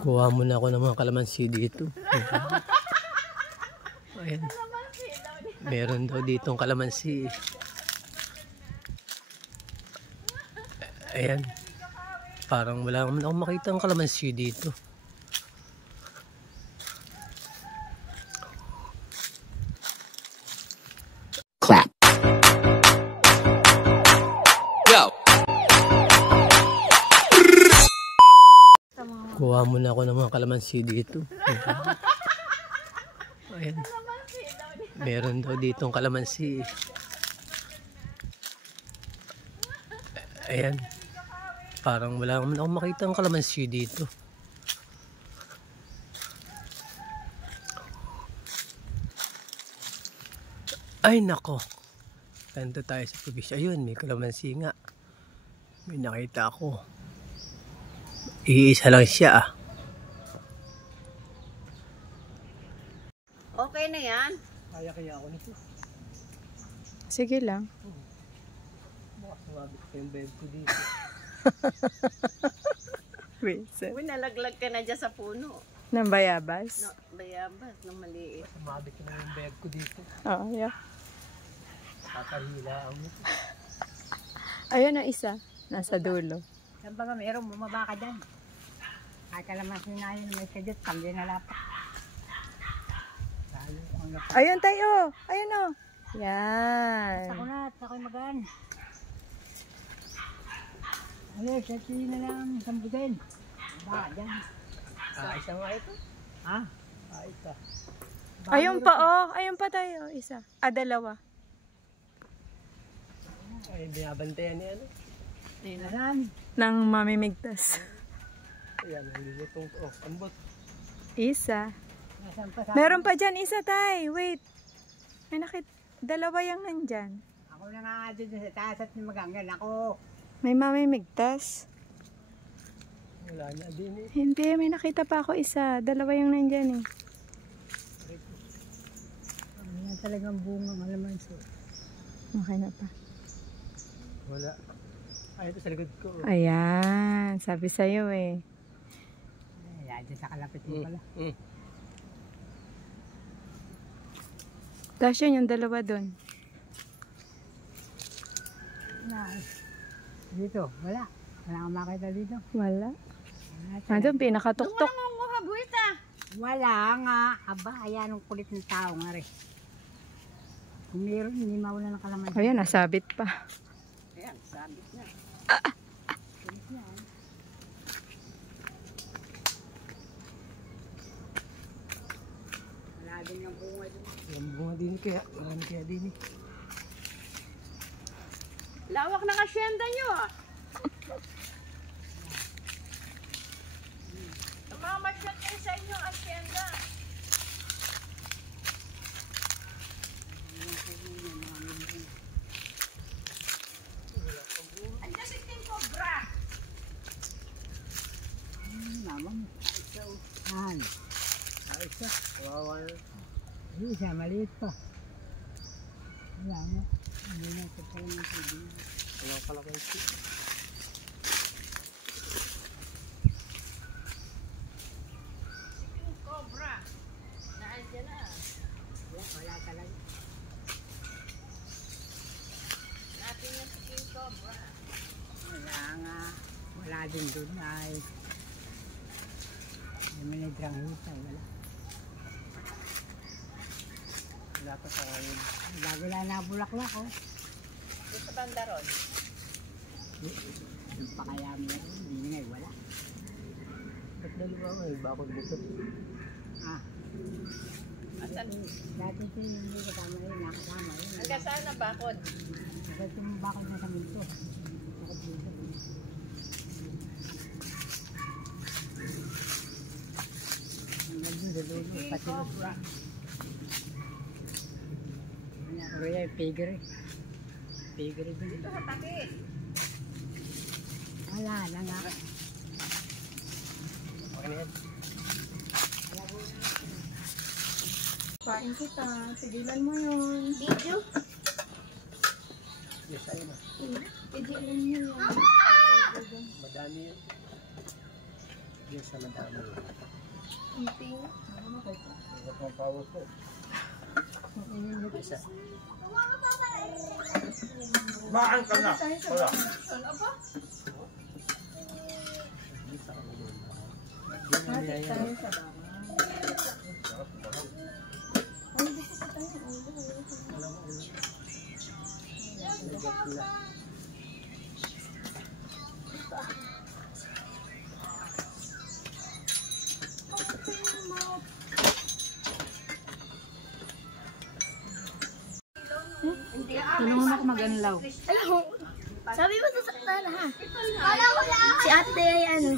Kuha muna ako ng mga kalamansi dito. Ayan. Meron daw ditong kalamansi. Ayan. Parang wala naman akong makita ang kalamansi dito. Clap. Yo. Kuha muna ako ng mga kalamansi dito. Ayan. Meron daw ditong kalamansi. Ayan. Parang wala naman akong makita ang kalamansi dito. Ay nako. Tanto tayo sa probinsya. Ayun, may kalamansi nga. May nakita ako. Iisa lang siya ah. Okay na yan? Kaya ako nito. Sige lang. Sumabit ko yung bed ko dito. Wait, sir. Uy, nalaglag ka na dyan sa puno. Nang bayabas? No, bayabas, ng maliit. Sumabit ko na yung bed ko dito. Oo, yeah. Kakahila ako nito. Ayun na isa. Nasa dulo. Saan ba mayroong bumaba ka dyan? Kahit kalamansi na yun, may sadyot, panggi na lapat. Ayun tayo. Ayun o. Yan. Ako na, at ako'y magaan. Ayun, sa na lang, sambutin. Baka dyan. Isa nga ito. Ha? Isa. Ayun pa oh. Ayun pa tayo. Isa. Dalawa. Ay, binabantayan niya ano. Ayan. Nang mamimigtas. Ayan, nalilutong to. Oh, ambot. Isa. Nasaan pa sa... Meron pa dyan isa tay. Wait. May dalawa yung nandyan. Ako na nga dito sa taas at maganggan. Ako. May mamimigtas. Wala na din eh. Hindi, may nakita pa ako isa. Dalawa yung nandyan eh. Ayan talagang bunga ng kalamansi. Okay na pa. Wala. Ay, ito sa likod ko. Ayan. Sabi sa'yo eh. Ayan, dyan sa kalapit mo pala. Tapos yun yung dalawa dun. Dito, wala. Wala kang makita dito. Wala. Nandun, pinakatuktok. Wala nga. Aba, ayan ang kulit ng tao nga rin. Kung meron, hindi mawala ng kalamansi. Ayan, nasabit pa. Ayan, sabit na. Kulit na, eh. Wala din ng bunga dun. Yung bunga din kaya. Marami kaya din eh. Lawak ng asyenda nyo ah. Namamasyat kayo sa inyong asyenda. Andiyan si King Cobra. Mama mo. Ayan. Ay, isa. Kawawa na. Yung isa, maliit pa. Wala mo. Hindi na ito pala ng tubig. Wala pala kayo ito. Si King Cobra. Naandyan na. Wala talaga. Natin na si King Cobra. Wala nga. Wala din doon ay. Hindi mo nagdrang hita. Wala. Wala pa sa ngayon. Wala na bulaklak oh. Doon sa banda ron. Yung pakayami na rin. Hindi nga wala. Ba't dalawa nga eh? Bakod bukod. Ah. Asan? Dati ito yung hindi kasama rin. Nakasama rin. Hanggang saan na bakod? Dati yung bakal na sa minto. Bakit dito? Hanggang doon sa dulo. King Pati Cobra. Roya, pigre. Pigre din. Dito sa tabi. Wala na nga. Okay na yan. Kain kita. Sigilan mo yun. Video? Yes, ayun na. Sigilan mo yun. Madami yan. Diyan sa madami. Maan ka na. Wala. Tulungan ako mag-anlaw. Sabi mo sasaktan ha. Si ate ay ano.